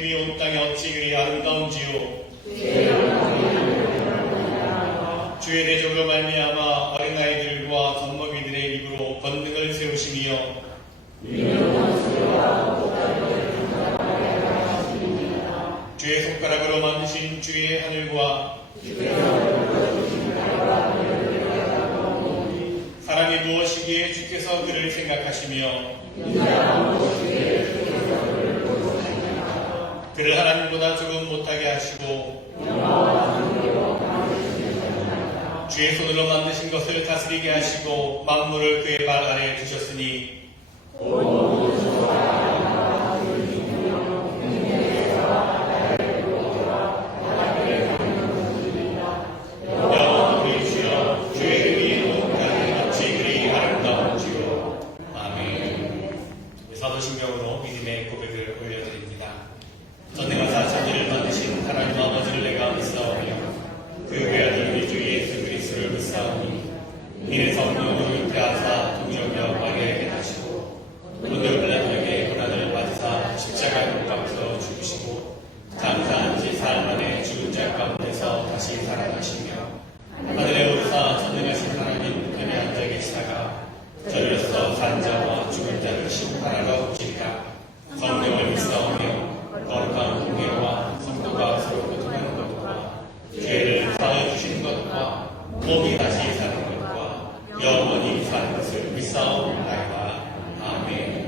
이름이 온 땅에 어찌 그리 아름다운지요. 주의 대적으로 말미암아 어린아이들과 젖먹이들의 입으로 권능을 세우시며 주의 손가락으로 만드신 주의 하늘과 사람이 무엇이기에 주께서 그를 생각하시며 그를 하나님보다 조금 못하게 하시고 주의 손으로 만드신 것을 다스리게 하시고 만물을 그의 발 아래에 두셨으니 사도신경으로 믿음의 고백을 올려드립니다. 전능하사 천지를 만드신 하나님 아버지를 내가 믿사오며 그 외아들 우리 주 예수 그리스도를 믿사오니 이는 성령으로 잉태하사 동정녀 마리아에게 나시고 본들 빌라도에게 고난을 받으사 십자가에 못 박혀 죽으시고 장사한 지 사흘 만에 죽은 자 가운데서 다시 살아나시며 하늘에 오르사 전능하신 하나님 편에 앉아 계시다가 저리로서 산 자와 죽은 자를 심판하러 오시리라. 성령을 믿사오며 거룩한 공예와 성도가 서로 교통하는 것과 죄를 사하여 주시는 것과 몸이 다시 사는 것과 영원히 사는 것을 믿사옵나이다. 아멘.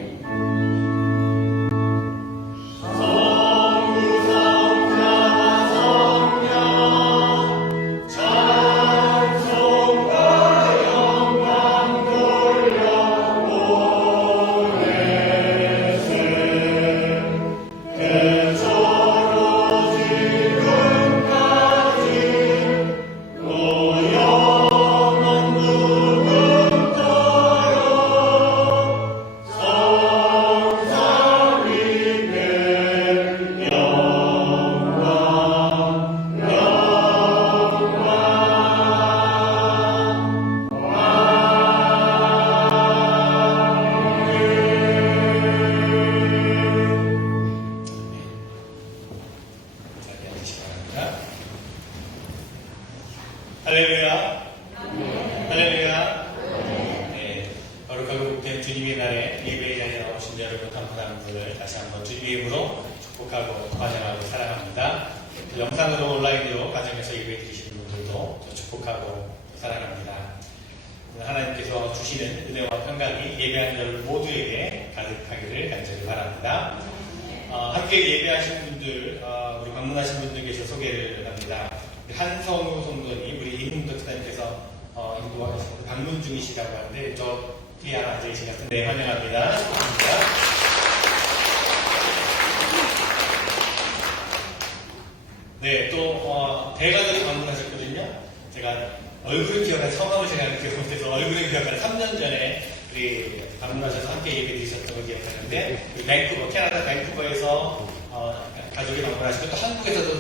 할렐루야. 할렐루야. 네, 거룩하고 복된 주님의 날에 예배의 자리에 나오신 여러분 간절한 분을 다시 한번 주님의 이름으로 축복하고 환영하고 사랑합니다. 영상으로 온라인으로 가정에서 예배 드리시는 분들도 축복하고 사랑합니다. 하나님께서 주시는 은혜와 평강이 예배하는 여러분 모두에게 가득하기를 간절히 바랍니다. 함께 예배하신 분들, 우리 방문하신 분들께서 소개를 합니다. 한성우 성도님, 우리 이문덕 기사님께서 방문 중이시다고 하는데 저 뒤에 하나 앉아계신 것 같은데 환영합니다. 네, 또 대가족이 방문하셨거든요. 제가 얼굴을 기억하는 성함을 제가 기억 못해서 얼굴을 기억하는 3년 전에 우리 방문하셔서 함께 예배 드리셨던 걸 기억하는데 우리 밴쿠버, 캐나다 밴쿠버에서 가족이 방문하시고 또 한국에서도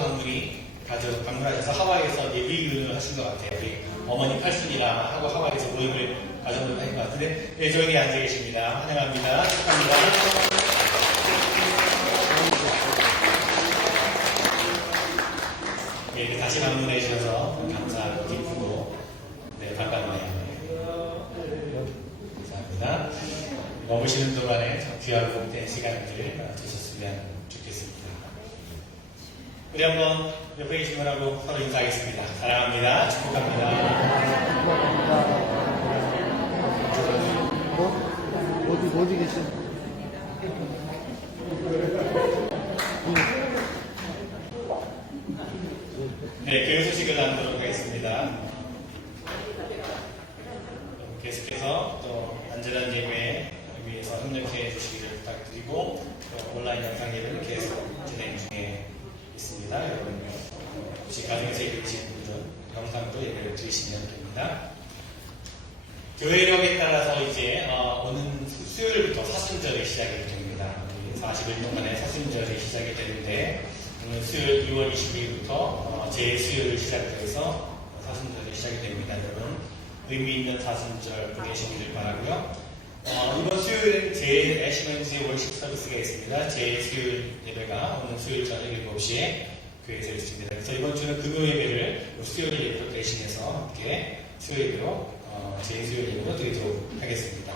가족 방문하셔서 하와이에서 예비윤을 하신 것 같아요. 우리 어머니 팔순이라 하고 하와이에서 모임을 가정으로 하신 것 같은데 네, 저기 앉아 계십니다. 환영합니다. 축하합니다. 네, 다시 방문해 주셔서 감사하고 기쁘고 네, 반갑네요. 감사합니다. 머무시는 동안에 귀하고 복된 시간들 되셨으면 좋겠습니다. 우리 한번 옆에 계신 분하고 서로 인사하겠습니다. 사랑합니다. 축복합니다. 어디 계셔? 네, 교회 소식을 나누도록 하겠습니다. 계속해서 또 안전한 예배에 위해서 협력해 주시기를 부탁드리고 또 온라인 영상 예배는 계속 진행 중에 있습니다. 여러분 혹시 가정에서 예배 드시는 분들은 영상으로 예배를 드리시면 됩니다. 교회력에 따라서 이제 오는 수요일부터 사순절이 시작이 됩니다. 41년간의 사순절이 시작이 되는데 오늘 수요일 2월 22일부터 제 수요일 시작돼서 사순절이 시작이 됩니다. 여러분 의미 있는 사순절 보내시기를 바라고요. 이번 수요일은 제 애시먼지 월십 서비스가 있습니다. 제 수요일 예배가 오늘 수요일 저녁 7시에 교회에서 있습니다. 그래서 이번 주는 금요 예배를 수요일 예배로 대신해서 함께 수요일 예배로 제 수요일 예배로 드리도록 하겠습니다.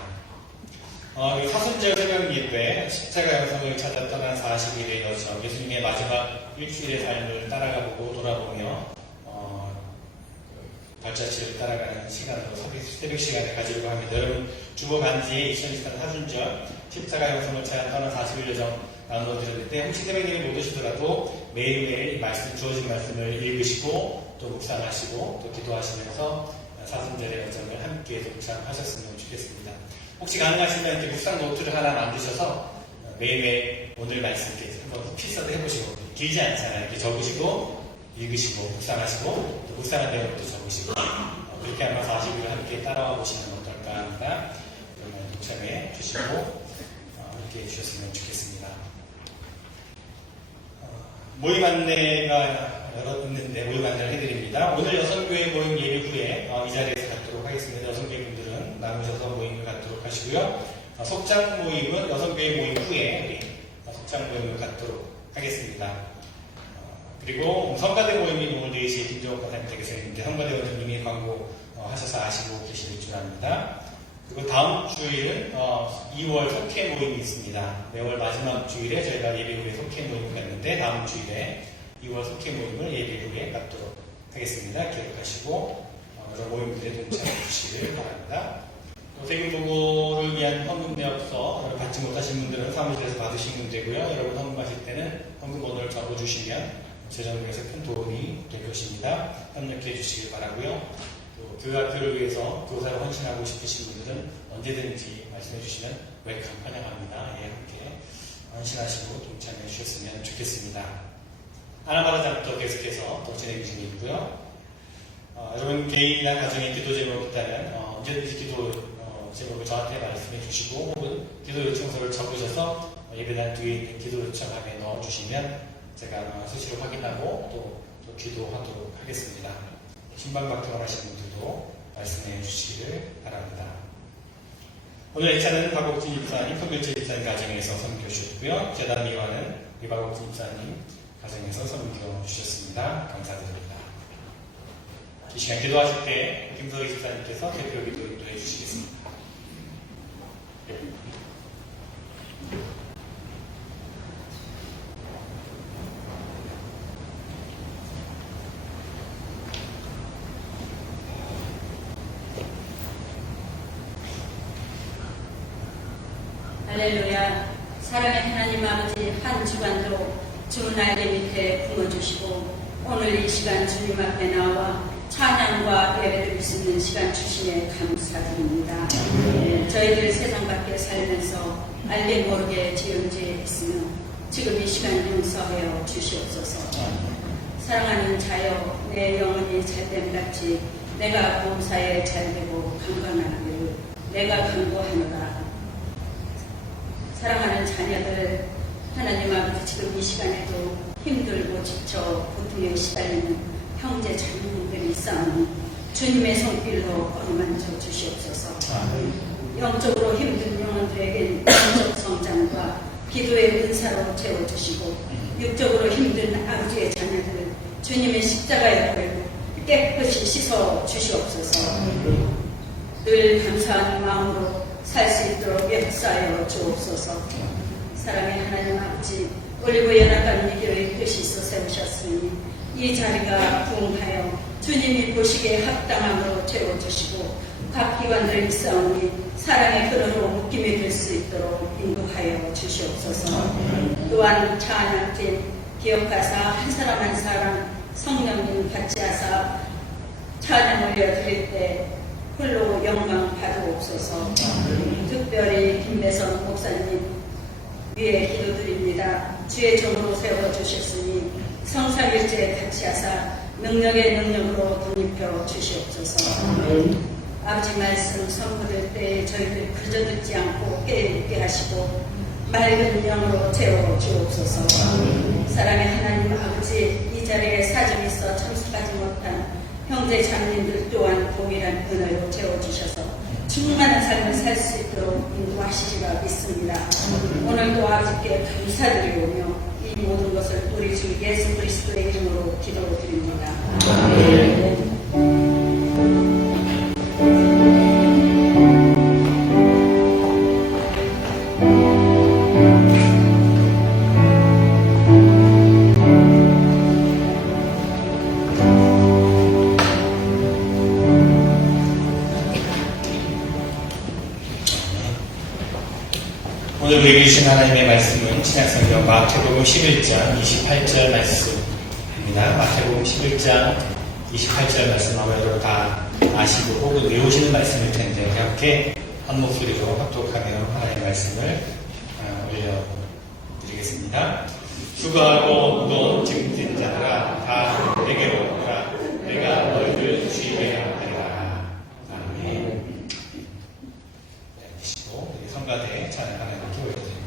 사순절 새벽 예배, 십자가 영성을 찾아 떠난 40일의 여정, 예수님의 마지막 일주일의 삶을 따라가보고 돌아보며 발자취를 따라가는 시간으로 새벽 시간을 가지려고 합니다. 여러분 주보반지에 2024년 사순절 십자가 영성을 찾아 떠난 40일 여정 나누어드렸는데 혹시 새벽 예배 못 오시더라도 매일매일 주어진 말씀을 읽으시고 또 묵상하시고 또 기도하시면서 사순절의 여정을 함께 묵상하셨으면 좋겠습니다. 혹시 가능하시면 이렇게 묵상 노트를 하나 만드셔서 매일매일 오늘 말씀 이렇게 한번 필사도 해보시고 길지 않잖아요. 이렇게 적으시고 읽으시고 묵상하시고 또 묵상한 내용도 적으시고 그렇게 한번 40일을 함께 따라와 보시면 어떨까 합니다. 그러면 동참해 주시고 함께 해주셨으면 좋겠습니다. 모임 안내가 여러 있는데 모임 안내를 해드립니다. 오늘 여성교회 모임 예배 후에 이 자리에서 갖도록 하겠습니다. 여성교회 분들은 남으셔서 모임을 갖도록 하시고요. 속장 모임은 여성교회 모임 후에 속장 모임을 갖도록 하겠습니다. 그리고 성가대 모임이 오늘 4시에 김정욱 과장님께서 있는데 성가대 모임 이미 광고 하셔서 아시고 계실 줄 압니다. 그리고 다음 주일은 2월 속회 모임이 있습니다. 매월 마지막 주일에 저희가 예배 후에 속회 모임을 갖는데 다음 주일에 2월 속회 모임을 예배 후에 갖도록 하겠습니다. 기억하시고 여러 모임들에 동참해 주시길 바랍니다. 세금보고를 위한 헌금대업서 받지 못하신 분들은 사무실에서 받으시면 되고요. 여러분 헌금하실 때는 헌금번호를 적어주시면 재정비에서 큰 도움이 될 것입니다. 협력해 주시길 바라고요. 또 교회학교를 위해서 교사로 헌신하고 싶으신 분들은 언제든지 말씀해 주시면 웰컴 환영합니다. 함께 헌신하시고 동참해 주셨으면 좋겠습니다. 하나마다부터 계속해서 또 진행 중이고요. 여러분 개인이나 가정의 기도 제목이 있다면 언제든지 기도 제목을 저한테 말씀해 주시고 혹은 기도 요청서를 적으셔서 예배당 뒤에 있는 기도 요청함에 넣어주시면 제가 수시로 확인하고 또 기도하도록 하겠습니다. 신방박통을 하시는 분들도 말씀해 주시기를 바랍니다. 오늘 2차는 박옥진 집사님, 통일체 집사님 가정에서 섬겨 주셨고요. 재단미화는 이박옥진 집사님 가정에서 섬겨 주셨습니다. 감사드립니다. 이 시간 기도하실 때 김서희 집사님께서 대표 기도해 주시겠습니다. 할렐루야. 사랑의 하나님 아버지, 한 주간도 주 날개 밑에 품어주시고 오늘 이 시간 주님 앞에 나와 찬양과 예배드릴 수 있는 시간 주시에 감사드립니다. 저희들 세상 밖에 살면서 알게 모르게 지은 죄 있으며 지금 이 시간 용서하여 주시옵소서. 사랑하는 자여, 내 영혼이 잘됨같이 내가 범사에 잘되고 강건하기를 내가 간구하노라. 사랑하는 자녀들, 하나님 아버지 지금 이 시간에도 힘들고 지쳐 고통에 시달리는 형제 자매님들이 있사오니 주님의 손길로 어루만져 주시옵소서. 영적으로 힘든 영혼들에게 영적 성장과 기도의 은사로 채워주시고 육적으로 힘든 아버지의 자녀들 주님의 십자가의 벌 깨끗이 씻어 주시옵소서. 늘 감사하는 마음으로 살 수 있도록 역사하여 주옵소서. 사랑의 하나님 아버지, 올리브 연합관 미교의 뜻이서 세우셨으니 이 자리가 부응하여 주님이 보시기에 합당함으로 채워주시고 각 기관들 있사오니 사랑의 근원으로 묶임이 될 수 있도록 인도하여 주시옵소서. 또한 찬양팀 기억하사 한 사람 한 사람 성령님 같이 하사 찬양 올려드릴 때 홀로 영광 받으옵소서. 특별히 김배선 목사님 위에 기도드립니다. 주의 종으로 세워주셨으니 성삼일째 같이 하사 능력의 능력으로 독립혀 주시옵소서. 아버지 말씀 선포될 때 저희들 그저 듣지 않고 깨있게 하시고 맑은 영으로 채워 주옵소서. 사랑의 하나님 아버지, 이 자리에 사정이 있어 참석하지 못한 형제 자매님들 또한 동일한 은혜로 채워주셔서 충만한 삶을 살 수 있도록 인도하시리라 믿습니다. 오늘도 아버지께 감사드리오며 이 모든 것을 우리 주 예수 그리스도의 이름으로 기도드립니다. 오늘 우리에게 주신 하나님의 말씀은 신약성경 마태복음 11장 28절 말씀입니다. 마태복음 11장 28절 말씀 아마 여러분 다 아시고 혹은 외우시는 말씀일 텐데 그렇게 한 목소리로 합독하며 하나님의 말씀을 올려드리겠습니다. 수고하고 무거운 짐진 자들아 다 내게로 오라. 내가 너희를 쉬게 하리라. 아멘. 우리 성가대 찬양 하나님께 올려드립니다.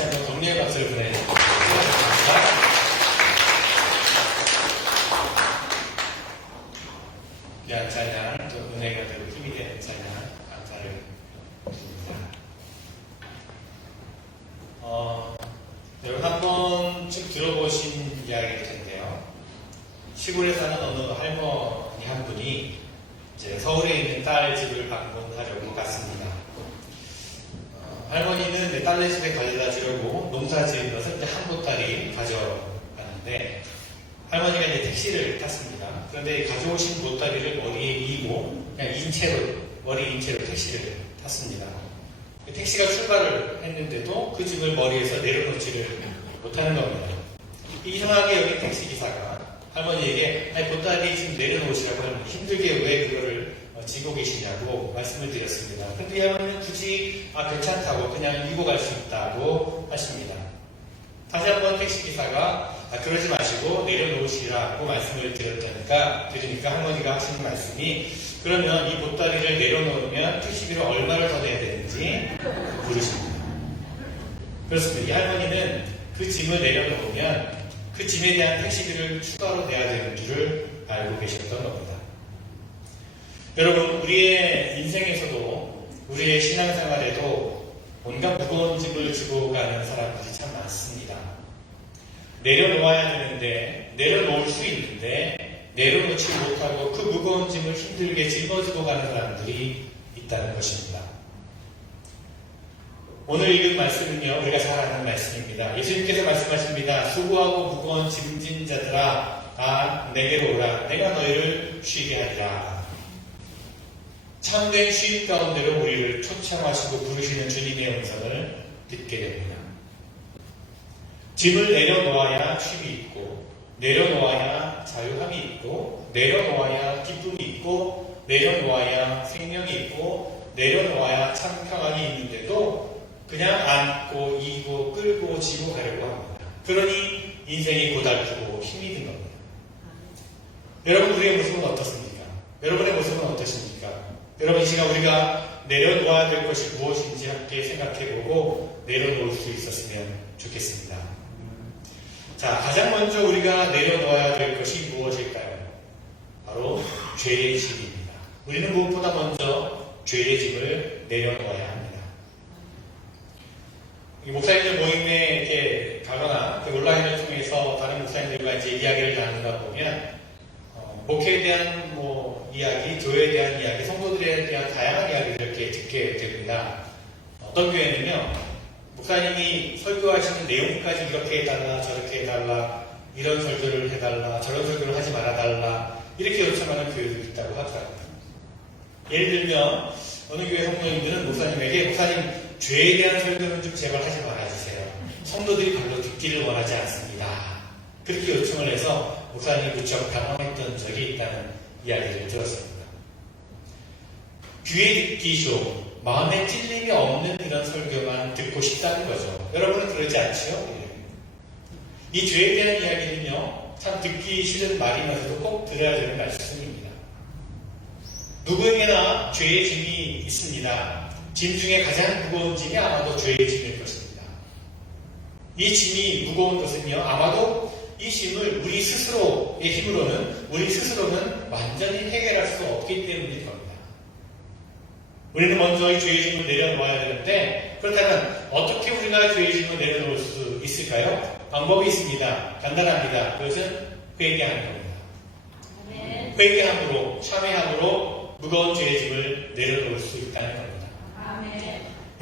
다시 한번 격려의 박수를 보내드립니다. 귀한 찬양, 또 은혜가 되고 힘이 되는 찬양, 감사를 드립니다. 여러분 한 번쯤 들어보신 이야기일 텐데요. 시골에 사는 어느 할머니 한 분이 이제 서울에 있는 딸 집을 방문하려고 갔습니다. 할머니는 내 딸네 집에 가져다 주려고 농사 지은 것을 이제 한 보따리 가져가는데 할머니가 이제 택시를 탔습니다. 그런데 가져오신 보따리를 머리에 이고 그냥 머리 인체로 택시를 탔습니다. 택시가 출발을 했는데도 그 짐을 머리에서 내려놓지를 못하는 겁니다. 이상하게 여기 택시기사가 할머니에게 보따리 좀 내려놓으시라고 하면 힘들게 왜 그거를 지고 계시냐고 말씀을 드렸습니다. 근데 이 할머니는 굳이 괜찮다고 그냥 이고 갈 수 있다고 하십니다. 다시 한번 택시기사가 그러지 마시고 내려놓으시라고 말씀을 들으니까 할머니가 하시는 말씀이 그러면 이 보따리를 내려놓으면 택시비를 얼마를 더 내야 되는지 물으십니다. 그렇습니다. 이 할머니는 그 짐을 내려놓으면 그 짐에 대한 택시비를 추가로 내야 되는 줄을 알고 계셨던 겁니다. 여러분, 우리의 인생에서도 우리의 신앙생활에도 온갖 무거운 짐을 지고 가는 사람들이 참 많습니다. 내려놓아야 되는데, 내려놓을 수 있는데 내려놓지 못하고 그 무거운 짐을 힘들게 짊어지고 가는 사람들이 있다는 것입니다. 오늘 읽은 말씀은요, 우리가 잘 아는 말씀입니다. 예수님께서 말씀하십니다. 수고하고 무거운 짐진 자들아, 내게로 오라. 내가 너희를 쉬게 하리라. 참된 쉼 가운데로 우리를 초청하시고 부르시는 주님의 음성을 듣게 됩니다. 짐을 내려놓아야 쉼이 있고, 내려놓아야 자유함이 있고, 내려놓아야 기쁨이 있고, 내려놓아야 생명이 있고, 내려놓아야 참 평안이 있는데도 그냥 안고, 이고, 끌고, 지고 가려고 합니다. 그러니 인생이 고달프고 힘이 든 겁니다. 여러분, 우리의 모습은 어떻습니까? 여러분의 모습은 어떠십니까? 여러분, 이 시간 우리가 내려놓아야 될 것이 무엇인지 함께 생각해보고 내려놓을 수 있었으면 좋겠습니다. 자, 가장 먼저 우리가 내려놓아야 될 것이 무엇일까요? 바로 죄의 짐입니다. 우리는 무엇보다 먼저 죄의 짐을 내려놓아야 합니다. 목사님들 모임에 이렇게 가거나 온라인을 통해서 다른 목사님들과 이제 이야기를 나누다 보면 목회에 대한 이야기, 교회에 대한 이야기, 성도들에 대한 다양한 이야기를 이렇게 듣게 됩니다. 어떤 교회는요, 목사님이 설교하시는 내용까지 이렇게 해달라, 저렇게 해달라, 이런 설교를 해달라, 저런 설교를 하지 말아달라, 이렇게 요청하는 교회도 있다고 하더라고요. 예를 들면 어느 교회 성도님들은 목사님에게 목사님, 죄에 대한 설교는 좀 제발 하지 말아주세요. 성도들이 별로 듣기를 원하지 않습니다. 그렇게 요청을 해서 목사님이 무척 당황했던 적이 있다는 이야기를 들었습니다. 귀에 듣기 좋은, 마음에 찔림이 없는 이런 설교만 듣고 싶다는 거죠. 여러분은 그러지 않지요? 이 죄에 대한 이야기는요, 참 듣기 싫은 말이면서도 꼭 들어야 되는 말씀입니다. 누구에게나 죄의 짐이 있습니다. 짐 중에 가장 무거운 짐이 아마도 죄의 짐일 것입니다. 이 짐이 무거운 것은요, 아마도 이 짐을 우리 스스로의 힘으로는, 우리 스스로는 완전히 해결할 수 없기 때문일 겁니다. 우리는 먼저 이 죄의 짐을 내려놓아야 되는데, 그렇다면 어떻게 우리가 죄의 짐을 내려놓을 수 있을까요? 방법이 있습니다. 간단합니다. 그것은 회개하는 겁니다. 회개함으로, 참회함으로 무거운 죄의 짐을 내려놓을 수 있다는 겁니다.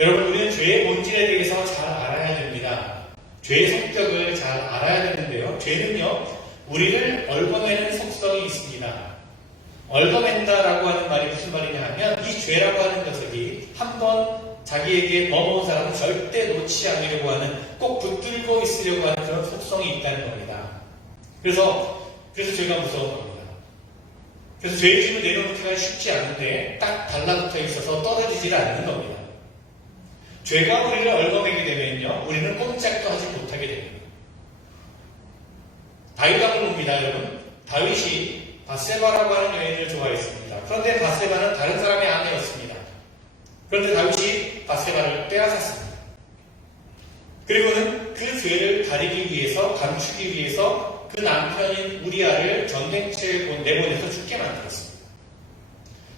여러분, 우리는 죄의 본질에 대해서 잘 알아야 됩니다. 죄의 성격을 잘 알아야 되는데요. 죄는요, 우리를 얽어매는 속성이 있습니다. 얽어맨다라고 하는 말이 무슨 말이냐 하면, 이 죄라고 하는 녀석이 한번 자기에게 넘어온 사람은 절대 놓지 않으려고 하는, 꼭 붙들고 있으려고 하는 그런 속성이 있다는 겁니다. 그래서 죄가 무서운 겁니다. 그래서 죄의 짐을 내려놓기가 쉽지 않은데 딱 달라붙어 있어서 떨어지질 않는 겁니다. 죄가 우리를 얽어매게 되면요, 우리는 꼼짝도 하지 못하게 됩니다. 다윗 한번 봅니다, 여러분. 다윗이 바세바라고 하는 여인을 좋아했습니다. 그런데 바세바는 다른 사람의 아내였습니다. 그런데 다윗이 바세바를 빼앗았습니다. 그리고는 그 죄를 가리기 위해서, 감추기 위해서 그 남편인 우리아를 전쟁터에 내보내서 죽게 만들었습니다.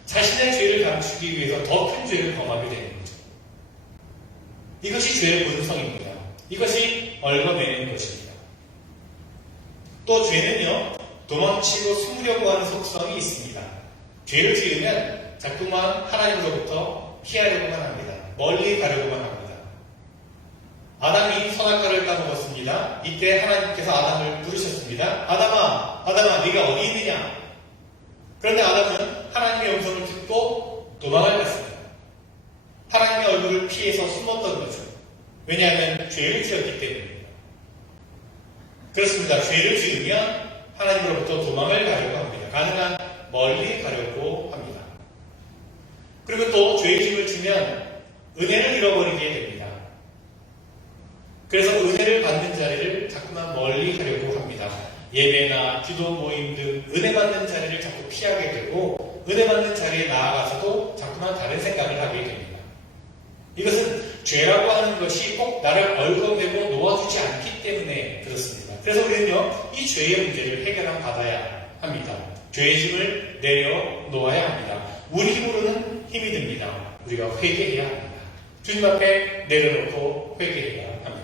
자신의 죄를 감추기 위해서 더 큰 죄를 범하게 되는 거죠. 이것이 죄의 본성입니다. 이것이 얽어내는 것입니다. 또 죄는요, 도망치고 숨으려고 하는 속성이 있습니다. 죄를 지으면 자꾸만 하나님으로부터 피하려고만 합니다. 멀리 가려고만 합니다. 아담이 선악과를 따먹었습니다. 이때 하나님께서 아담을 부르셨습니다. 아담아, 아담아, 네가 어디 있느냐? 그런데 아담은 하나님의 음성을 듣고 도망을 갔습니다. 하나님의 얼굴을 피해서 숨었던 거죠. 왜냐하면 죄를 지었기 때문입니다. 그렇습니다. 죄를 지으면 하나님으로부터 도망을 가려고 합니다. 가능한 멀리 가려고 합니다. 그리고 또 죄의 짐을 지면 은혜를 잃어버리게 됩니다. 그래서 은혜를 받는 자리를 자꾸만 멀리 가려고 합니다. 예배나 기도 모임 등 은혜 받는 자리를 자꾸 피하게 되고 은혜 받는 자리에 나아가서도 자꾸만 다른 생각을 하게 됩니다. 이것은 죄라고 하는 것이 꼭 나를 얽어내고 놓아주지 않기 때문에 그렇습니다. 그래서 우리는요, 이 죄의 문제를 해결한 받아야 합니다. 죄의 짐을 내려놓아야 합니다. 우리 힘으로는 힘이 듭니다. 우리가 회개해야 합니다. 주님 앞에 내려놓고 회개해야 합니다.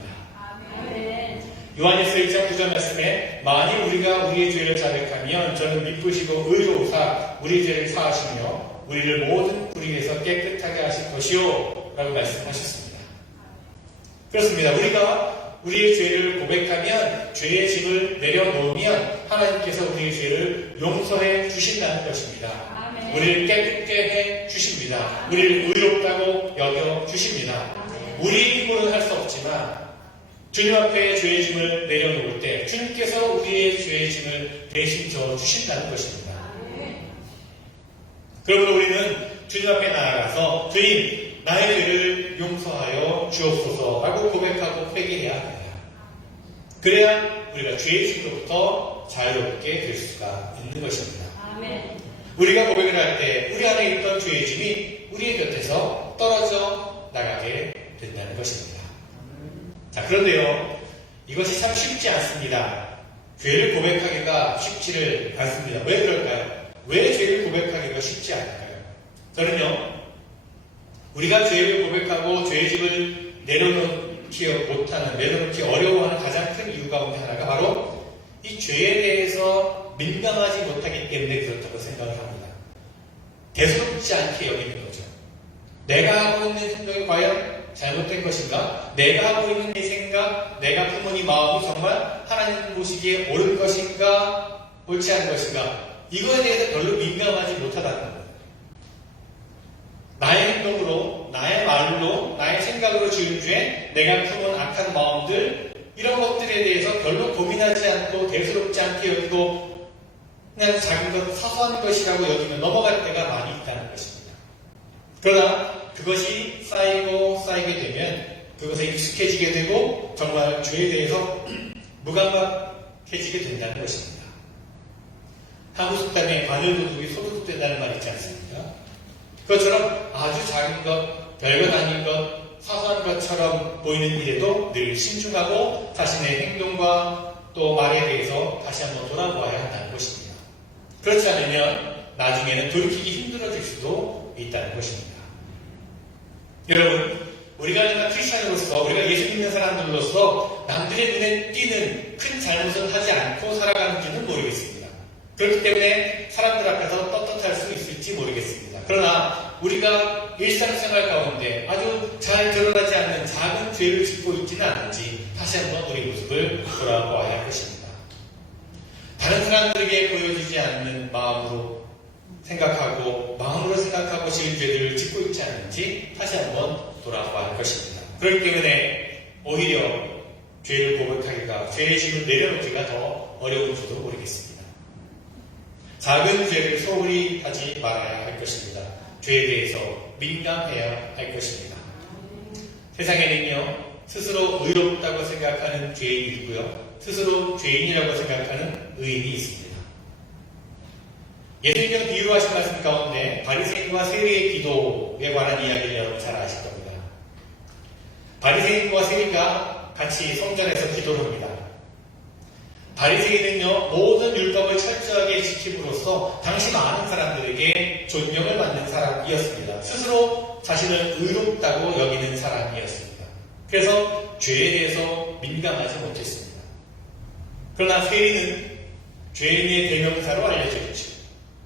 요한일서 1장 9절 말씀에 만일 우리가 우리의 죄를 자백하면 저는 미쁘시고 의로우사 우리의 죄를 사하시며 우리를 모든 불의에서 깨끗하게 하실 것이요 라고 말씀하셨습니다. 그렇습니다. 우리가 우리의 죄를 고백하면 죄의 짐을 내려놓으면 하나님께서 우리의 죄를 용서해 주신다는 것입니다. 우리를 깨끗게 해 주십니다. 우리를 의롭다고 여겨 주십니다. 우리 힘으로는 할 수 없지만 주님 앞에 죄의 짐을 내려놓을 때 주님께서 우리의 죄의 짐을 대신 져 주신다는 것입니다. 그러므로 우리는 주님 앞에 나아가서 주님, 나의 죄를 용서하여 주옵소서라고 고백하고 회개해야 합니다. 그래야 우리가 죄의 짐으로부터 자유롭게 될 수가 있는 것입니다. 우리가 고백을 할 때 우리 안에 있던 죄의 짐이 우리의 곁에서 떨어져 나가게 된다는 것입니다. 자, 그런데요, 이것이 참 쉽지 않습니다. 죄를 고백하기가 쉽지를 않습니다. 왜 그럴까요? 왜 죄를 고백하기가 쉽지 않을까요? 저는요, 우리가 죄를 고백하고 죄의 짐을 내려놓기 못하는, 내려놓기 어려워하는 가장 큰 이유 가운데 하나가 바로 이 죄에 대해서 민감하지 못하기 때문에 그렇다고 생각을 합니다. 대수롭지 않게 여기는 거죠. 내가 하고 있는 생각이 과연 잘못된 것인가? 내가 하고 있는 이 생각, 내가 품은 이 마음이 정말 하나님 보시기에 옳은 것인가? 옳지 않은 것인가? 이거에 대해서 별로 민감하지 못하다는 거예요. 나의 행동으로, 나의 말로, 나의 생각으로 지은 죄, 내가 품은 악한 마음들, 이런 것들에 대해서 별로 고민하지 않고 대수롭지 않게 여기고 그냥 작은 것, 사소한 것이라고 여기면 넘어갈 때가 많이 있다는 것입니다. 그러나 그것이 쌓이고 쌓이게 되면 그것에 익숙해지게 되고 정말 죄에 대해서 무감각해지게 된다는 것입니다. 한국 속담에 바늘도둑이 소도둑된다는 말이 있지 않습니까? 그것처럼 아주 작은 것, 별것 아닌 것, 사소한 것처럼 보이는 일에도 늘 신중하고 자신의 행동과 또 말에 대해서 다시 한번 돌아보아야 한다는 것입니다. 그렇지 않으면 나중에는 돌이키기 힘들어질 수도 있다는 것입니다. 여러분, 우리가 크리스찬으로서, 우리가 예수 믿는 사람들로서 남들의 눈에 띄는 큰 잘못을 하지 않고 살아가는지는 모르겠습니다. 그렇기 때문에 사람들 앞에서 떳떳할 수 있을지 모르겠습니다. 그러나 우리가 일상생활 가운데 아주 잘 드러나지 않는 작은 죄를 짓고 있지는 않은지 다시 한번 우리 모습을 돌아보아야 할 것입니다. 다른 사람들에게 보여지지 않는 마음으로 생각하고 지은 죄들을 짓고 있지 않은지 다시 한번 돌아봐야 할 것입니다. 그렇기 때문에 오히려 죄를 고백하기가, 죄의 짐을 내려놓기가 더 어려운지도 모르겠습니다. 작은 죄를 소홀히 하지 말아야 할 것입니다. 죄에 대해서 민감해야 할 것입니다. 세상에는요, 스스로 의롭다고 생각하는 죄인이 있고요, 스스로 죄인이라고 생각하는 의인이 있습니다. 예수님께서 비유로 하신 말씀 가운데 바리새인과 세리의 기도에 관한 이야기를 여러분 잘 아실 겁니다. 바리새인과 세리가 같이 성전에서 기도를 합니다. 바리새인은요 모든 율법을 철저하게 지킴으로써 당시 많은 사람들에게 존경을 받는 사람이었습니다. 스스로 자신을 의롭다고 여기는 사람이었습니다. 그래서 죄에 대해서 민감하지 못했습니다. 그러나 세리는 죄인의 대명사로 알려져 있죠.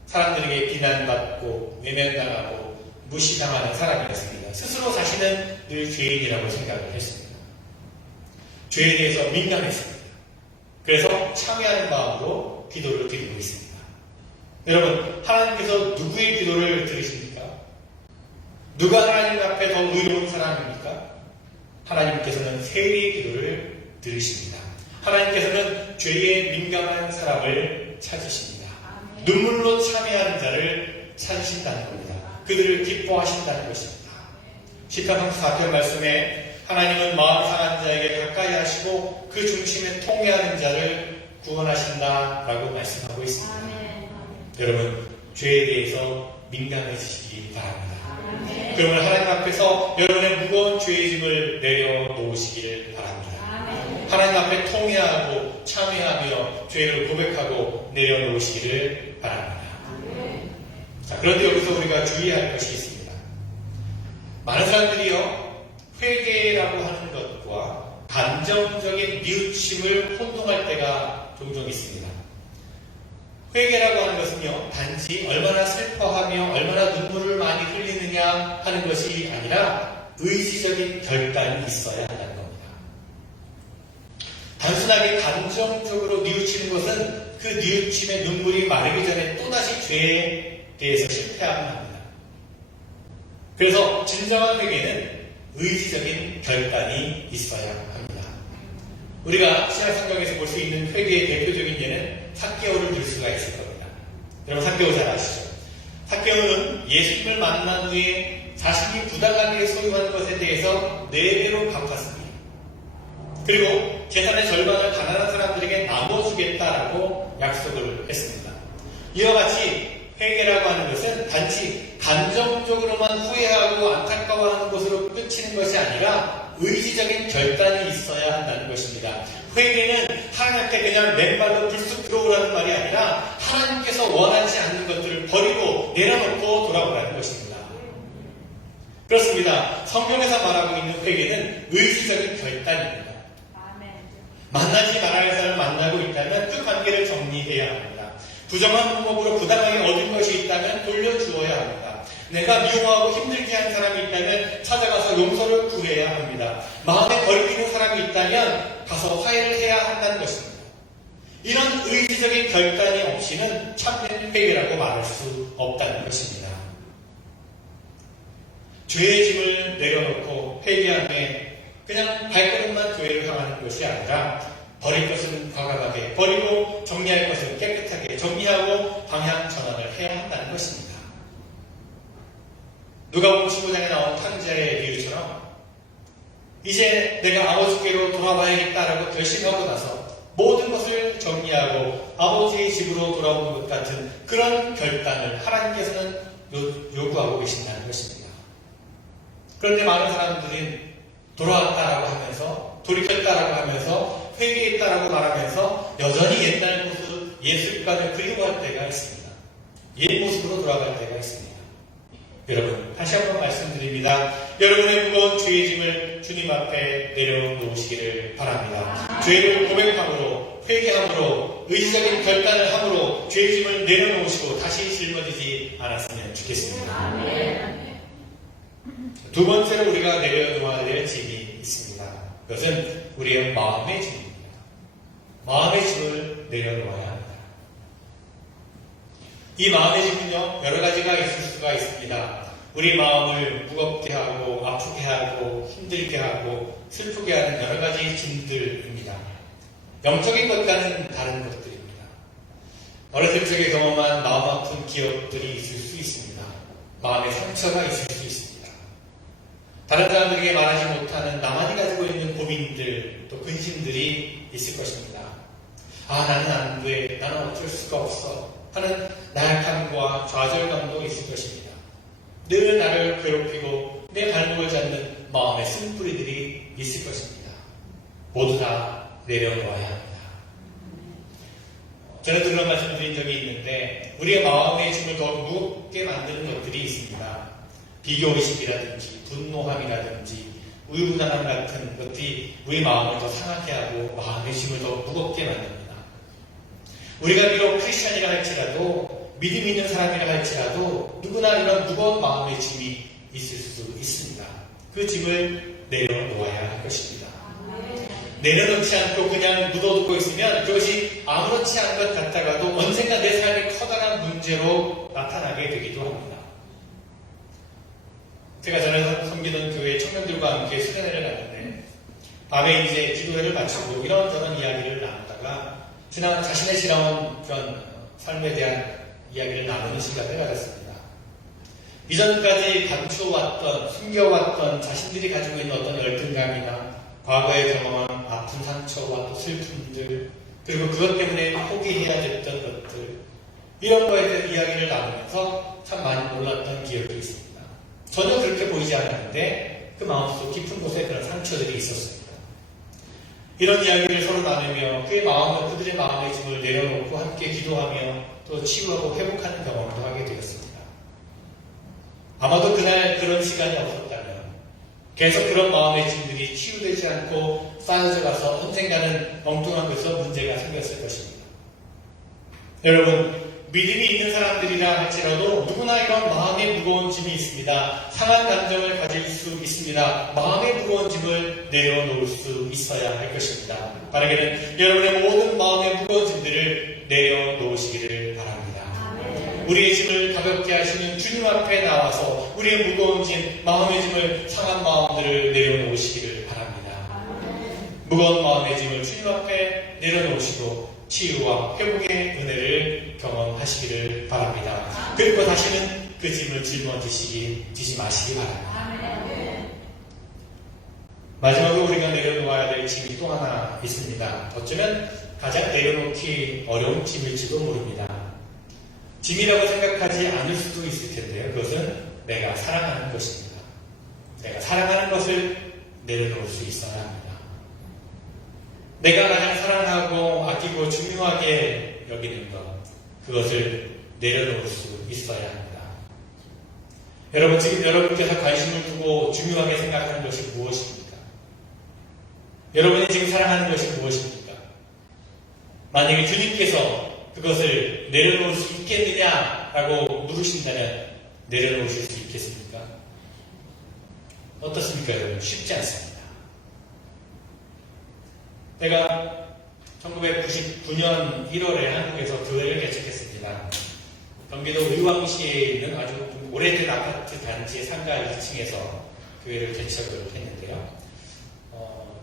사람들에게 비난받고 외면당하고 무시당하는 사람이었습니다. 스스로 자신은 늘 죄인이라고 생각을 했습니다. 죄에 대해서 민감했습니다. 그래서 참회하는 마음으로 기도를 드리고 있습니다. 여러분, 하나님께서 누구의 기도를 들으십니까? 누가 하나님 앞에 더 의로운 사람입니까? 하나님께서는 세리의 기도를 들으십니다. 하나님께서는 죄에 민감한 사람을 찾으십니다. 눈물로 참회하는 자를 찾으신다는 겁니다. 그들을 기뻐하신다는 것입니다. 시편 34편 말씀에 하나님은 마음 상한 자에게 가까이 하시고 그 중심에 통회하는 자를 구원하신다라고 말씀하고 있습니다. 여러분, 죄에 대해서 민감해지시기 바랍니다. 그러면 하나님 앞에서 여러분의 무거운 죄의 짐을 내려놓으시길 바랍니다. 하나님 앞에 통회하고 참회하며 죄를 고백하고 내려놓으시기를 바랍니다. 자, 그런데 여기서 우리가 주의할 것이 있습니다. 많은 사람들이요 회개라고 하는 것과 감정적인 뉘우침을 혼동할 때가 종종 있습니다. 회개라고 하는 것은요 단지 얼마나 슬퍼하며 얼마나 눈물을 많이 흘리느냐 하는 것이 아니라 의지적인 결단이 있어야 한다는 겁니다. 단순하게 감정적으로 뉘우치는 것은 그 뉘우침의 눈물이 마르기 전에 또다시 죄에 대해서 실패하면 합니다. 그래서 진정한 회개는 의지적인 결단이 있어야 합니다. 우리가 신약성경에서 볼 수 있는 회개의 대표적인 예는 삭개오를 들 수가 있을 겁니다. 여러분 삭개오 잘 아시죠? 삭개오는 예수님을 만난 후에 자신이 부당하게 소유한 것에 대해서 4배로 갚았습니다. 그리고 재산의 절반을 가난한 사람들에게 나눠주겠다라고 약속을 했습니다. 이와 같이 회개라고 하는 것은 단지 감정적으로만 후회하고 안타까워하는 것으로 끝이는 것이 아니라 의지적인 결단이 있어야 한다는 것입니다. 회개는 하나님께 그냥 맨발로 불쑥 들어오라는 말이 아니라 하나님께서 원하지 않는 것들을 버리고 내려놓고 돌아오라는 것입니다. 그렇습니다. 성경에서 말하고 있는 회개는 의지적인 결단입니다. 만나지 말아야 할 사람을 만나고 있다면 그 관계를 정리해야 합니다. 부정한 방법으로 부당하게 얻은 것이 있다면 돌려주어야 합니다. 내가 미워하고 힘들게 한 사람이 있다면 찾아가서 용서를 구해야 합니다. 마음에 걸리는 사람이 있다면 가서 화해를 해야 한다는 것입니다. 이런 의지적인 결단이 없이는 참된 회개라고 말할 수 없다는 것입니다. 죄의 짐을 내려놓고 회개함에 그냥 발걸음만 교회를 향하는 것이 아니라 버릴 것은 과감하게 버리고 정리할 것은 깨끗하게 정리하고 방향 전환을 해야 한다는 것입니다. 누가복음 15장에 나온 탕자의 비유처럼 이제 내가 아버지께로 돌아와야겠다라고 결심하고 나서 모든 것을 정리하고 아버지의 집으로 돌아오는 것 같은 그런 결단을 하나님께서는 요구하고 계신다는 것입니다. 그런데 많은 사람들은 돌아왔다라고 하면서 돌이켰다라고 하면서 회개했다라고 말하면서 여전히 옛날 모습, 옛 습관을 그리워할 때가 있습니다. 옛 모습으로 돌아갈 때가 있습니다. 여러분, 다시 한번 말씀드립니다. 여러분의 무거운 죄의 짐을 주님 앞에 내려놓으시기를 바랍니다. 죄를 고백함으로, 회개함으로, 의지적인 결단을 함으로 죄의 짐을 내려놓으시고 다시 짊어지지 않았으면 좋겠습니다. 두 번째로 우리가 내려놓아야 될 짐이 있습니다. 그것은 우리의 마음의 짐입니다. 마음의 짐을 내려놓아야 합니다. 이 마음의 짐은요, 여러 가지가 있을 수가 있습니다. 우리 마음을 무겁게 하고, 아프게 하고, 힘들게 하고, 슬프게 하는 여러 가지 짐들입니다. 영적인 것과는 다른 것들입니다. 어렸을 적에 경험한 마음 아픈 기억들이 있을 수 있습니다. 마음의 상처가 있을 수 있습니다. 다른 사람들에게 말하지 못하는 나만이 가지고 있는 고민들, 또 근심들이 있을 것입니다. 아, 나는 안 돼. 나는 어쩔 수가 없어. 하는 나약함과 좌절감도 있을 것입니다. 늘 나를 괴롭히고 내 발목을 잡는 마음의 쓴뿌리들이 있을 것입니다. 모두 다 내려놓아야 합니다. 전에도 그런 말씀 드린 적이 있는데 우리의 마음의 짐을 더 무겁게 만드는 것들이 있습니다. 비교의식이라든지 분노함이라든지 우유부단함 같은 것들이 우리 마음을 더 상하게 하고 마음의 짐을 더 무겁게 만듭니다. 우리가 비록 크리스찬이라 할지라도 믿음 있는 사람이라 할지라도 누구나 이런 무거운 마음의 짐이 있을 수 있습니다. 그 짐을 내려놓아야 할 것입니다. 내려놓지 않고 그냥 묻어두고 있으면 그것이 아무렇지 않은 것 같다가도 언젠가 내 삶의 커다란 문제로 나타나게 되기도 합니다. 제가 전에 섬기던 교회 청년들과 함께 수련회를 갔는데 밤에 이제 기도회를 마치고 이런저런 이야기를 나누다가 지난 자신의 지나온 그런 삶에 대한 이야기를 나누는 시간을 가졌습니다. 이전까지 감추어왔던, 숨겨왔던 자신들이 가지고 있는 어떤 열등감이나 과거에 경험한 아픈 상처와 또 슬픔들, 그리고 그것 때문에 포기해야 됐던 것들, 이런 거에 대한 이야기를 나누면서 참 많이 놀랐던 기억이 있습니다. 전혀 그렇게 보이지 않았는데 그 마음속 깊은 곳에 그런 상처들이 있었습니다. 이런 이야기를 서로 나누며 그들의 마음의 짐을 내려놓고 함께 기도하며 또 치유하고 회복하는 경험도 하게 되었습니다. 아마도 그날 그런 시간이 없었다면 계속 그런 마음의 짐들이 치유되지 않고 쌓여져 가서 언젠가는 엉뚱한 곳에서 문제가 생겼을 것입니다. 여러분, 믿음이 있는 사람들이라 할지라도 누구나 이런 마음의 무거운 짐이 있습니다. 상한 감정을 가질 수 있습니다. 마음의 무거운 짐을 내려놓을 수 있어야 할 것입니다. 바라기는 여러분의 모든 마음의 무거운 짐들을 내려놓으시기를 바랍니다. 우리의 짐을 가볍게 하시는 주님 앞에 나와서 우리의 무거운 짐, 마음의 짐을 상한 마음들을 내려놓으시기를 바랍니다. 무거운 마음의 짐을 주님 앞에 내려놓으시고 치유와 회복의 은혜를 경험하시기를 바랍니다. 그리고 다시는 그 짐을 짊어지지 마시기 바랍니다. 마지막으로 우리가 내려놓아야 될 짐이 또 하나 있습니다. 어쩌면 가장 내려놓기 어려운 짐일지도 모릅니다. 짐이라고 생각하지 않을 수도 있을 텐데요. 그것은 내가 사랑하는 것입니다. 내가 사랑하는 것을 내려놓을 수 있어야 합니다. 내가 가장 사랑하고 아끼고 중요하게 여기는 것, 그것을 내려놓을 수 있어야 합니다. 여러분, 지금 여러분께서 관심을 두고 중요하게 생각하는 것이 무엇입니까? 여러분이 지금 사랑하는 것이 무엇입니까? 만약에 주님께서 그것을 내려놓을 수 있겠느냐라고 물으신다면 내려놓으실 수 있겠습니까? 어떻습니까, 여러분? 쉽지 않습니다. 제가 1999년 1월에 한국에서 교회를 개척했습니다. 경기도 의왕시에 있는 아주 오래된 아파트 단지의 상가 2층에서 교회를 개척을 했는데요.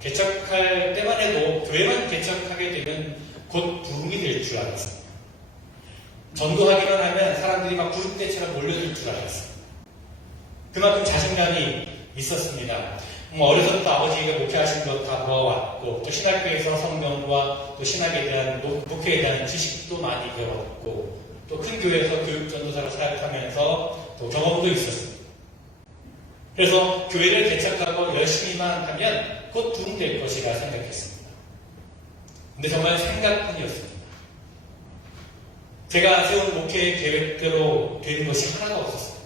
개척할 때만 해도 교회만 개척하게 되면 곧 부흥이 될 줄 알았습니다. 전도하기만 하면 사람들이 막 구름대처럼 몰려들 줄 알았습니다. 그만큼 자신감이 있었습니다. 어려서부터 아버지가 목회하신 것 다 보아왔고 또 신학교에서 성경과 또 신학에 대한 목회에 대한 지식도 많이 배웠고 또 큰 교회에서 교육전도사로 사역하면서 또 경험도 있었습니다. 그래서 교회를 개척하고 열심히만 하면 곧 부흥될 것이라 생각했습니다. 근데 정말 생각뿐이었습니다. 제가 세운 목회 계획대로 되는 것이 하나도 없었어요.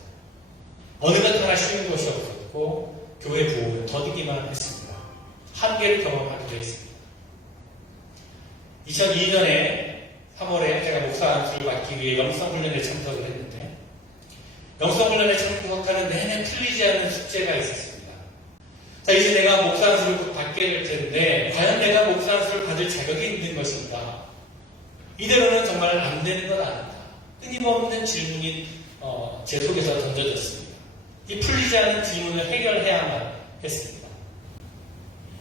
어느 것 하나 쉬운 것이 없었고 교회 부흥은 더디기만 했습니다. 한계를 경험하기도 했습니다. 2002년에 3월에 제가 목사 안수를 받기 위해 영성훈련에 참석을 했는데 영성훈련에 참석하는 내내 틀리지 않는 숙제가 있었습니다. 자, 이제 내가 목사 안수를 곧 받게 될 텐데 과연 내가 목사 안수를 받을 자격이 있는 것인가? 이대로는 정말 안 되는 건 아니다. 끊임없는 질문이 제 속에서 던져졌습니다. 이 풀리지 않는 질문을 해결해야만 했습니다.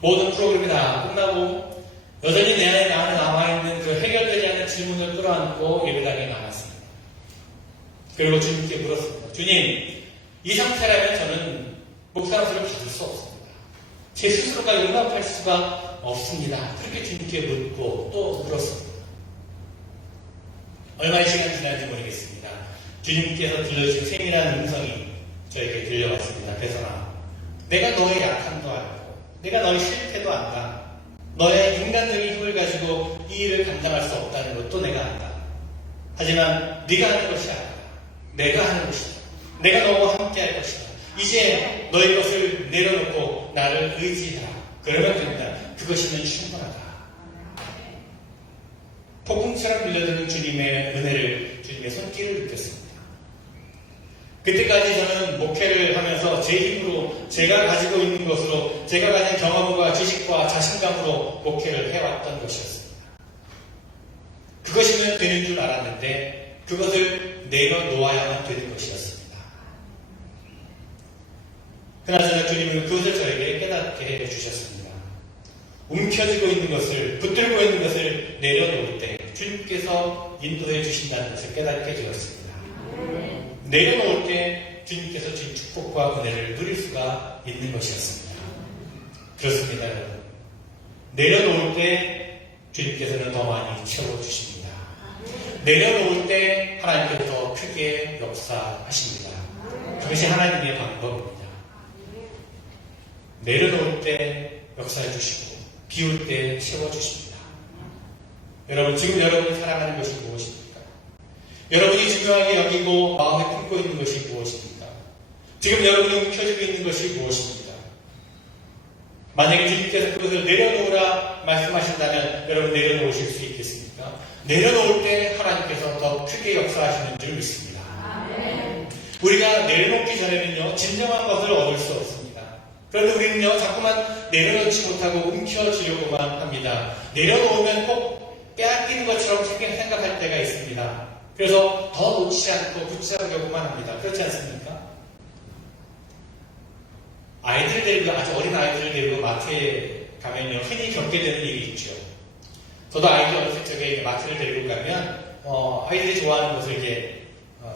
모든 프로그램이 다 끝나고 여전히 내 안에 남아있는 그 해결되지 않는 질문을 끌어안고 예배당에 나갔습니다. 그리고 주님께 물었습니다. 주님, 이 상태라면 저는 목사 안수를 받을 수 없습니다. 제 스스로가 용납할 수가 없습니다. 그렇게 주님께 묻고 또 물었습니다. 얼마의 시간이 지난지 모르겠습니다. 주님께서 들려주신 세밀한 음성이 저에게 들려왔습니다. 배선아, 내가 너의 약함도 알고 내가 너의 실패도 안다. 너의 인간적인 힘을 가지고 이 일을 감당할 수 없다는 것도 내가 안다. 하지만 네가 하는 것이 아니다. 내가 하는 것이다. 내가 너와 함께 할 것이다. 이제 너의 것을 내려놓고 나를 의지해라. 그러면 된다. 그것이면 충분하다. 폭풍처럼 밀려드는 주님의 은혜를, 주님의 손길을 느꼈습니다. 그때까지 저는 목회를 하면서 제 힘으로, 제가 가지고 있는 것으로, 제가 가진 경험과 지식과 자신감으로 목회를 해왔던 것이었습니다. 그것이면 되는 줄 알았는데 그것을 내려놓아야만 되는 것이었습니다. 그나저나 주님은 그것을 저에게 깨닫게 해주셨습니다. 움켜쥐고 있는 것을, 붙들고 있는 것을 내려놓을 때 주님께서 인도해 주신다는 것을 깨닫게 되었습니다. 내려놓을 때 주님께서 주신 축복과 은혜를 누릴 수가 있는 것이었습니다. 그렇습니다, 여러분. 내려놓을 때 주님께서는 더 많이 채워주십니다. 내려놓을 때 하나님께서 더 크게 역사하십니다. 그것이 하나님의 방법입니다. 내려놓을 때 역사해 주시고 비울 때 채워주십니다. 여러분, 지금 여러분이 사랑하는 것이 무엇입니까? 여러분이 중요하게 여기고 마음에 품고 있는 것이 무엇입니까? 지금 여러분이 움켜쥐고 있는 것이 무엇입니까? 만약에 주님께서 그것을 내려놓으라 말씀하신다면 여러분 내려놓으실 수 있겠습니까? 내려놓을 때 하나님께서 더 크게 역사하시는 줄 믿습니다. 우리가 내려놓기 전에는요, 진정한 것을 얻을 수 없습니다. 그런데 우리는요, 자꾸만 내려놓지 못하고 움켜쥐려고만 합니다. 내려놓으면 꼭 빼앗기는 것처럼 생각할 때가 있습니다. 그래서 더 놓지 않고 붙잡으려고만 합니다. 그렇지 않습니까? 아이들을 데리고, 아주 어린 아이들을 데리고 마트에 가면요, 흔히 겪게 되는 일이 있죠. 저도 아이들 어렸을 적에 마트를 데리고 가면 아이들이 좋아하는 것을 이제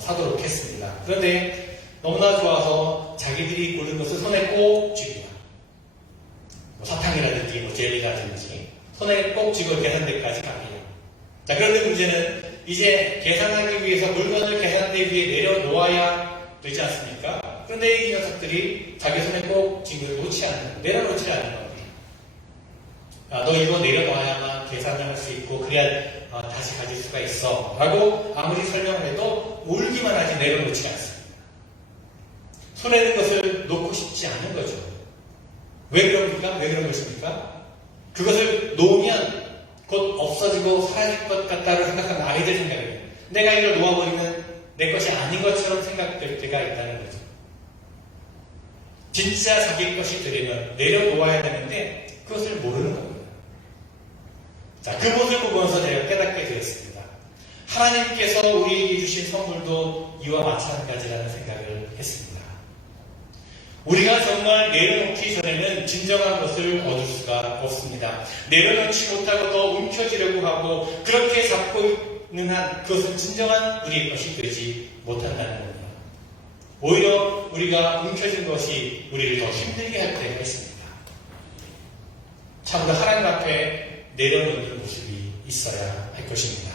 사도록 했습니다. 그런데 너무나 좋아서 자기들이 고른 것을 손에 꼭 쥐고요. 사탕이라든지 젤리라든지 손에 꼭 쥐고 계산대까지 갑니다. 자, 그런데 문제는 이제 계산하기 위해서 물건을 계산대 위에 내려놓아야 되지 않습니까? 그런데 이 녀석들이 자기 손에 꼭 쥐고 내려놓지 않는 겁니다. 너 이거 내려놔야만 계산을 할 수 있고 그래야 다시 가질 수가 있어 라고 아무리 설명을 해도 울기만 하지 내려놓지 않습니다. 손에 있는 것을 놓고 싶지 않은 거죠. 왜 그럽니까? 왜 그런 것입니까? 그것을 놓으면 곧 없어지고 사라질 것 같다고 생각하는 아이들 생각이에요. 내가 이걸 놓아버리면 내 것이 아닌 것처럼 생각될 때가 있다는 거죠. 진짜 자기 것이 되려면 내려놓아야 되는데 그것을 모르는 겁니다. 자, 그 모습을 보면서 제가 깨닫게 되었습니다. 하나님께서 우리에게 주신 선물도 이와 마찬가지라는 생각을 했습니다. 우리가 정말 내려놓기 전에는 진정한 것을 얻을 수가 없습니다. 내려놓지 못하고 더 움켜쥐려고 하고 그렇게 잡고 있는 한 그것은 진정한 우리의 것이 되지 못한다는 겁니다. 오히려 우리가 움켜쥔 것이 우리를 더 힘들게 할 때가 있습니다. 참으로 하나님 앞에 내려놓는 모습이 있어야 할 것입니다.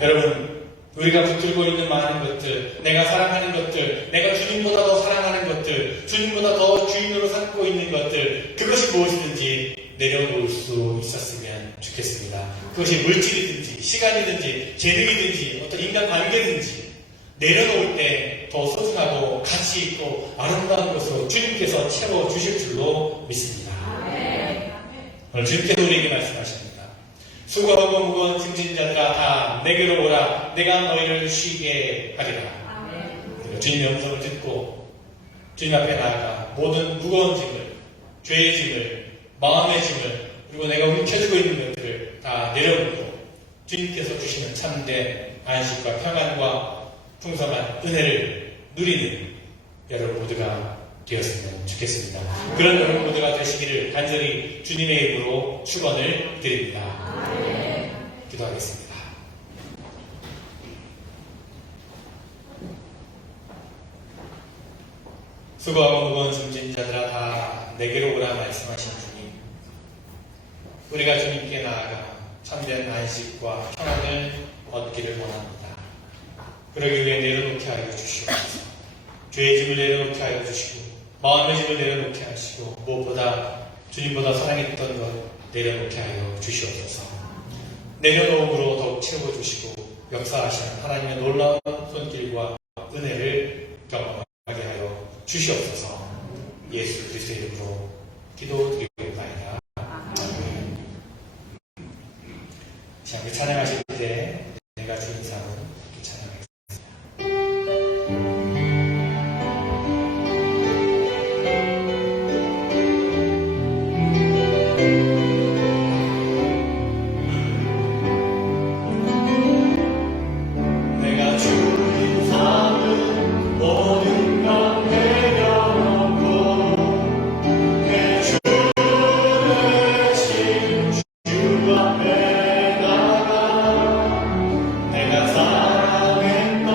여러분, 우리가 붙들고 있는 많은 것들, 내가 사랑하는 것들, 내가 주님보다 더 사랑하는 것들, 주님보다 더 주인으로 삼고 있는 것들, 그것이 무엇이든지 내려놓을 수 있었으면 좋겠습니다. 그것이 물질이든지 시간이든지 재능이든지 어떤 인간관계든지 내려놓을 때 더 소중하고 가치 있고 아름다운 것으로 주님께서 채워주실 줄로 믿습니다. 오늘 주님께서 우리에게 말씀하십니다. 수고하고 무거운 짐진 자들아 다 내게로 오라. 내가 너희를 쉬게 하리라. 주님의 음성을 듣고 주님 앞에 나아가 모든 무거운 짐을, 죄의 짐을, 마음의 짐을, 그리고 내가 움켜쥐고 있는 것들을 다 내려놓고 주님께서 주시는 참된 안식과 평안과 풍성한 은혜를 누리는 여러분 모두가 되었으면 좋겠습니다. 그런 여러분 모두가 되시기를 간절히 주님의 이름으로 축원을 드립니다. 기도하겠습니다. 수고하고 무거운 짐진 자들아 다 내게로 오라 말씀하신 주님, 우리가 주님께 나아가 참된 안식과 평안을 얻기를 원합니다. 그러기 위해 내려놓게 하여 주시옵소서. 죄의 짐을 내려놓게 하여 주시고 마음의 짐을 내려놓게 하시고 무엇보다 주님보다 사랑했던 것, 내려놓게 하여 주시옵소서. 내려놓음으로 더욱 채워주시고 역사하시는 하나님의 놀라운 손길과 은혜를 경험하게 하여 주시옵소서. 예수 그리스도의 이름으로 기도드리옵나이다. 자, 그 찬양하실 때 내가 주인 삶은 이렇게 찬양하겠습니다. 내가 주인 삶은 모든 것 내려놓고 내 주를 신 주 앞에 나가 내가 사랑했던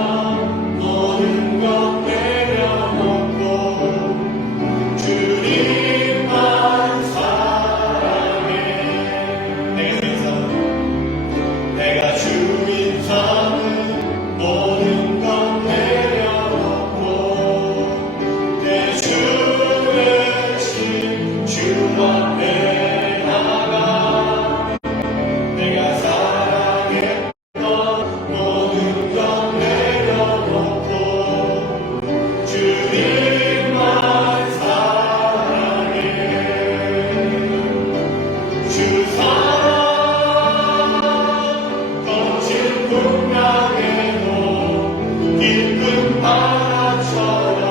모든 것 내려놓고 주님만 사랑해. 내가 주인 삶은 모든 것 내려놓고 내 주를 신 주 앞에 나가 내가 사랑했던 모든 것 내려놓고 주님만 사랑해. 주 사랑 거친 풍랑에도 깊은 바람처럼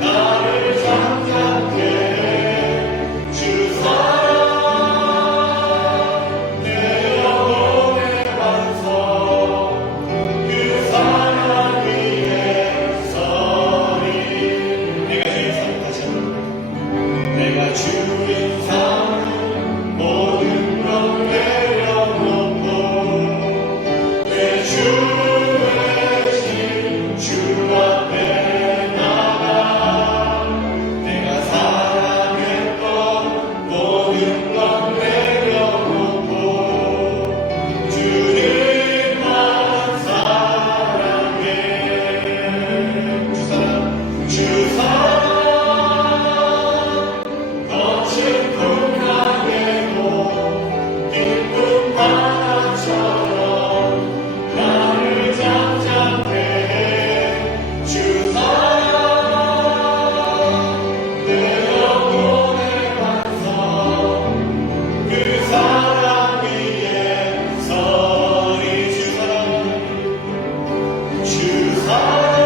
나를 잠잠케 해. 주 사랑 내 영혼의 완성 그 사랑 위에 서리. 내가 주인 삶은 모든 것 내려놓고 내 주의 신 주 앞에 나가 내가 사랑했던 모든 것 내려놓고 주님만 사랑해. 주 사랑 거친 풍랑에도 깊은 바람처럼 나를 잠잠케 해. 주 사랑 내 영혼의 완성 그 사랑 위에 서리. 주 사랑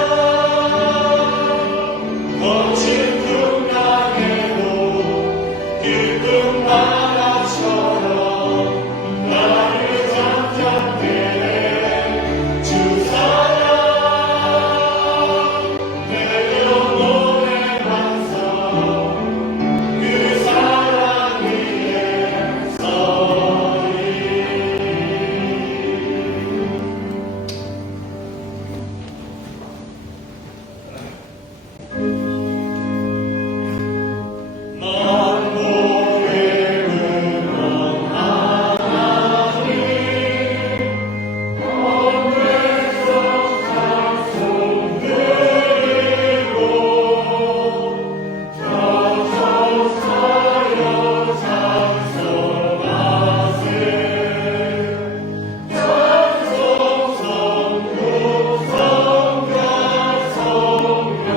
거친 풍랑에도 깊은 바람처럼 나를 잠잠케 해. 주 사랑 내 영혼의 완성 그 사랑 위에 서리. 난 모르는 건 하나님 어느새 찬송 드리고 저정사여 찬송하세. 찬송 성국 성가 성령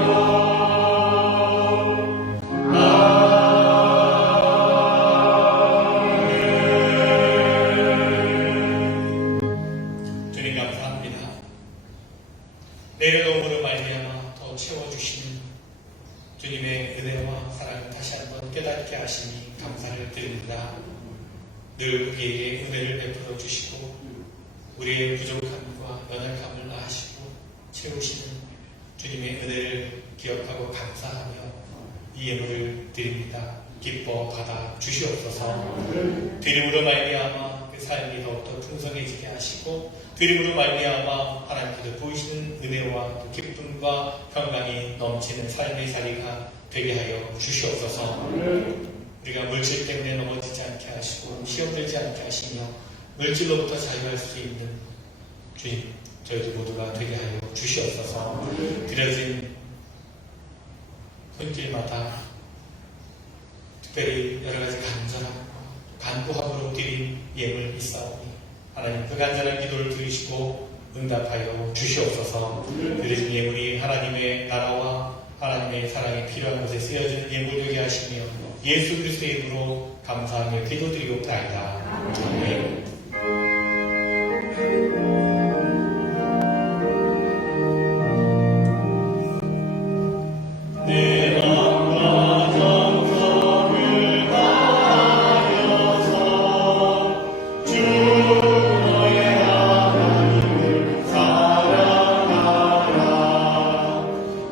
주님 감사합니다. 내려놓음으로 말미암아 더 채워주시는 주님의 은혜와 사랑을 다시 한번 깨닫게 하시니 감사를 드립니다. 늘 우리에게 은혜를 베풀어 주시고 우리의 부족함과 연약함을 아시고 채우시는 주님의 은혜를 기억하고 감사하며 이 예물을 드립니다. 기뻐 받아 주시옵소서. 드림으로 말미암아 그 삶이 더욱더 풍성해지게 하시고 드림으로 말미암아 하나님께서 보이시는 은혜와 또 기쁨과 평강이 넘치는 삶의 자리가 되게 하여 주시옵소서. 우리가 물질 때문에 넘어지지 않게 하시고 시험 들지 않게 하시며 물질로부터 자유할 수 있는 주님 저희들 모두가 되게 하여 주시옵소서. 드려진 손길마다 특별히 여러 가지 간절함과 간구함으로 드린 예물 있사오니 하나님 그 간절한 기도를 들으시고 응답하여 주시옵소서. 드린 예물이 하나님의 나라와 하나님의 사랑이 필요한 곳에 쓰여지는 예물 되게 하시며 예수 그리스도의 이름으로 감사하며 기도드리옵나이다. 아멘. 내 마음과 정성을 다하여서 주 너의 하나님을 사랑하라.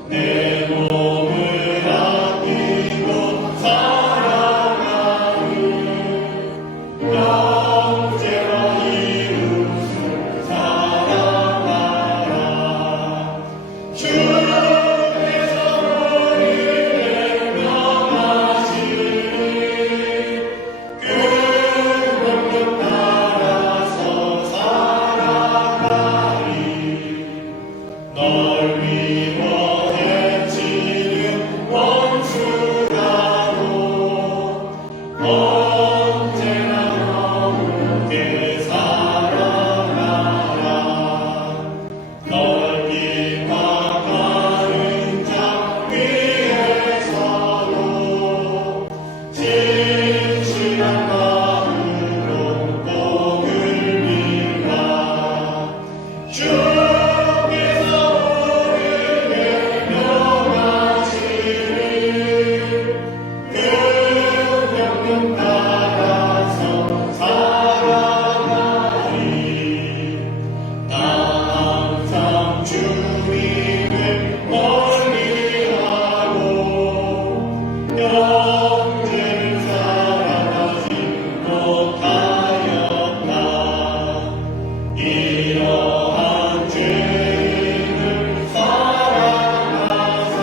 내 몸을 아끼고 사랑하는 형제와 이웃을 사랑하라. 주께서 우리를 명하시니 그 명령 따라서 살아가리. 널 미워해 치는 원수라도 언제나 너무게 사랑하라. 넓이와 가는 자 위에서도 진실한 마음으로 복을 빌라. 주께서 우리를 명하시니 그 명령 따라서 살아가리. 나 항상 주님을 멀리하고 형제를 사랑하지 못하였다. 이러한 죄인을 사랑하사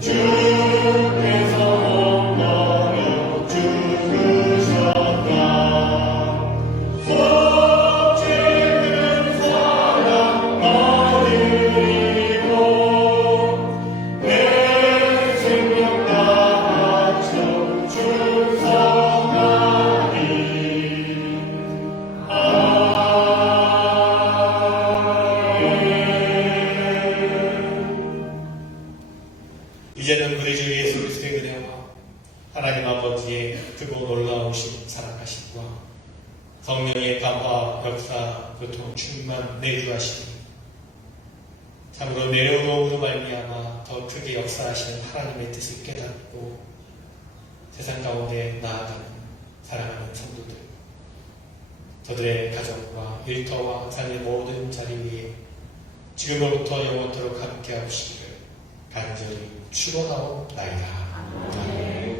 주께서 험버려 죽으셨다. 속죄는 사랑 얻으리고 내 생명 다하여 충성하리. 이제는 우리 주 예수 그리스도의 은혜와 하나님 아버지의 크고 놀라우신 사랑하심과 성령의 감화, 역사, 교통, 충만, 내주하심이 참으로 내려오므로 말미암아 더 크게 역사하시는 하나님의 뜻을 깨닫고 세상 가운데 나아가는 사랑하는 성도들, 저들의 가정과 일터와 삶의 모든 자리 위에 지금으로부터 영원토록 함께 하시기를 간절히 축원하옵나이다. 아멘.